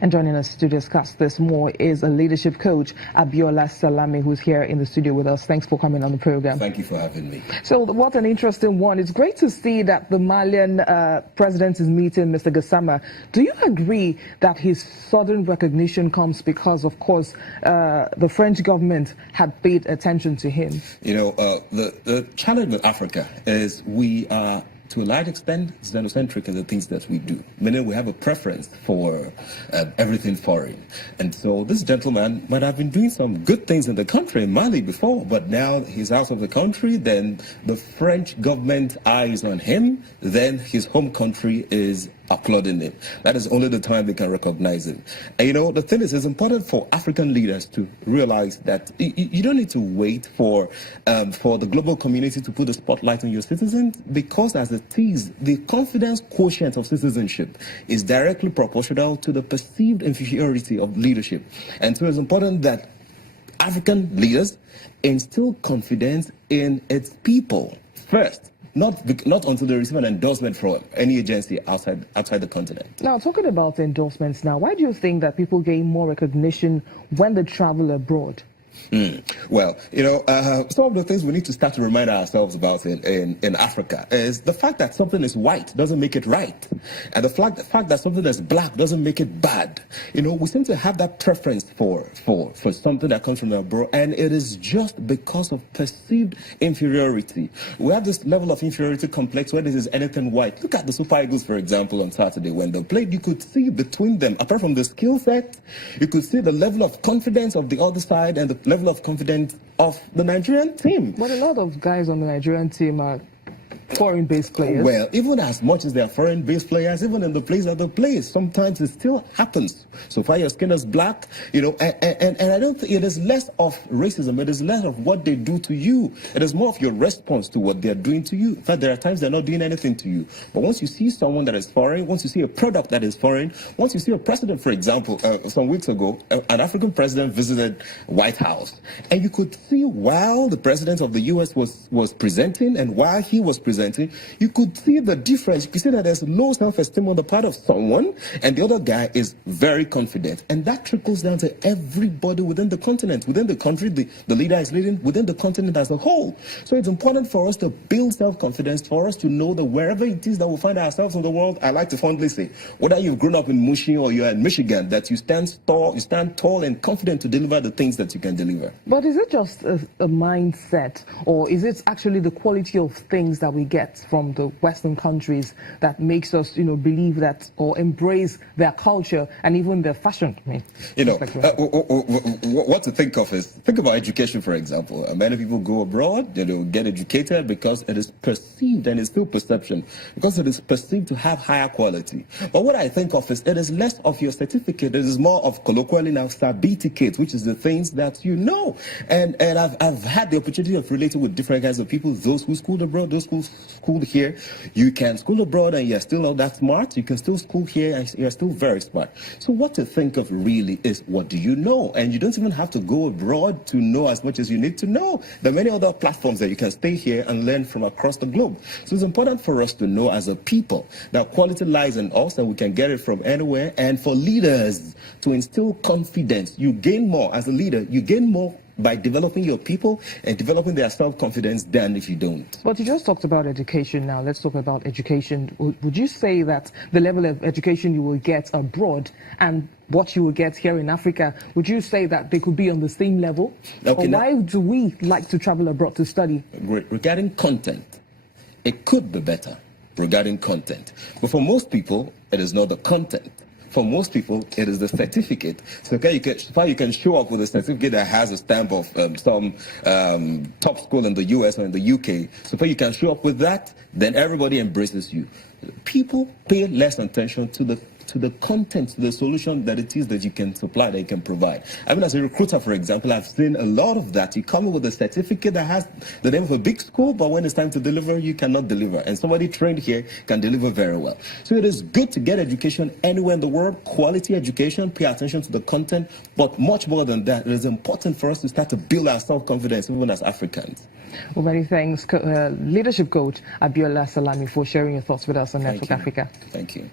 And joining us to discuss this more is a leadership coach, Abiola Salami, who's here in the studio with us. Thanks for coming on the program. Thank you for having me. So what an interesting one. It's great to see that the Malian president is meeting Mr. Gassama. Do you agree that his sudden recognition comes because, of course, the French government had paid attention to him? You know, the challenge with Africa is we are, to a large extent, xenocentric in the things that we do. Meaning we have a preference for everything foreign. And so this gentleman might have been doing some good things in the country, in Mali, before, but now he's out of the country, then the French government eyes on him, then his home country is applauding him. That is only the time they can recognize him. And you know, the thing is, it's important for African leaders to realize that you don't need to wait for the global community to put the spotlight on your citizens, because as it is, the confidence quotient of citizenship is directly proportional to the perceived inferiority of leadership. And so it's important that African leaders instill confidence in its people first. Not until they receive an endorsement from any agency outside the continent. Now, talking about endorsements now, why do you think that people gain more recognition when they travel abroad? Well, you know, some of the things we need to start to remind ourselves about in Africa is the fact that something is white doesn't make it right. And the fact that something is black doesn't make it bad. You know, we seem to have that preference for something that comes from abroad, and it is just because of perceived inferiority. We have this level of inferiority complex where this is anything white. Look at the Super Eagles, for example, on Saturday when they played. You could see between them, apart from the skill set, you could see the level of confidence of the other side and the level of confidence of the Nigerian team. But a lot of guys on the Nigerian team are foreign-based players. Well, even as much as they are foreign-based players, even in the place that they play, sometimes it still happens. So far your skin is black, you know, and I don't think it is less of racism, it is less of what they do to you. It is more of your response to what they're doing to you. In fact, there are times they're not doing anything to you. But once you see someone that is foreign, once you see a product that is foreign, once you see a president, for example, some weeks ago, an African president visited White House, and you could see while the president of the U.S. was presenting and while he was presenting, you could see the difference. You could see that there's low self-esteem on the part of someone, and the other guy is very confident. And that trickles down to everybody within the continent, within the country the leader is leading, within the continent as a whole. So it's important for us to build self-confidence, for us to know that wherever it is that we find ourselves in the world, I like to fondly say, whether you've grown up in Mushin or you're in Michigan, that you stand tall and confident to deliver the things that you can deliver. But is it just a mindset, or is it actually the quality of things that we get from the Western countries that makes us, you know, believe that or embrace their culture and even their fashion? I mean, you know, what to think of is, think about education, for example. Many people go abroad, you know, get educated because it is perceived, and it's still perception, because it is perceived to have higher quality. But what I think of is, it is less of your certificate, it is more of, colloquially now, certificate, which is the things that you know. And I've had the opportunity of relating with different kinds of people, those who schooled abroad, those who schooled here. You can school abroad and you're still not that smart. You can still school here and you're still very smart. So what to think of really is, what do you know? And you don't even have to go abroad to know as much as you need to know. There are many other platforms that you can stay here and learn from across the globe. So it's important for us to know as a people that quality lies in us and we can get it from anywhere. And for leaders to instill confidence, you gain more as a leader. You gain more by developing your people and developing their self-confidence than if you don't. But you just talked about education now. Let's talk about education. Would you say that the level of education you will get abroad and what you will get here in Africa, would you say that they could be on the same level? Okay, or why do we like to travel abroad to study? Regarding content, it could be better regarding content. But for most people, it is not the content. For most people, it is the certificate. So you can show up with a certificate that has a stamp of some top school in the US or in the UK. So you can show up with that, then everybody embraces you. People pay less attention to the content, to the solution that it is that you can supply, that you can provide. I mean, as a recruiter, for example, I've seen a lot of that. You come in with a certificate that has the name of a big school, but when it's time to deliver, you cannot deliver. And somebody trained here can deliver very well. So it is good to get education anywhere in the world, quality education, pay attention to the content, but much more than that, it is important for us to start to build our self-confidence, even as Africans. Well, many thanks, leadership coach Abiola Salami, for sharing your thoughts with us on Network Africa. Thank you.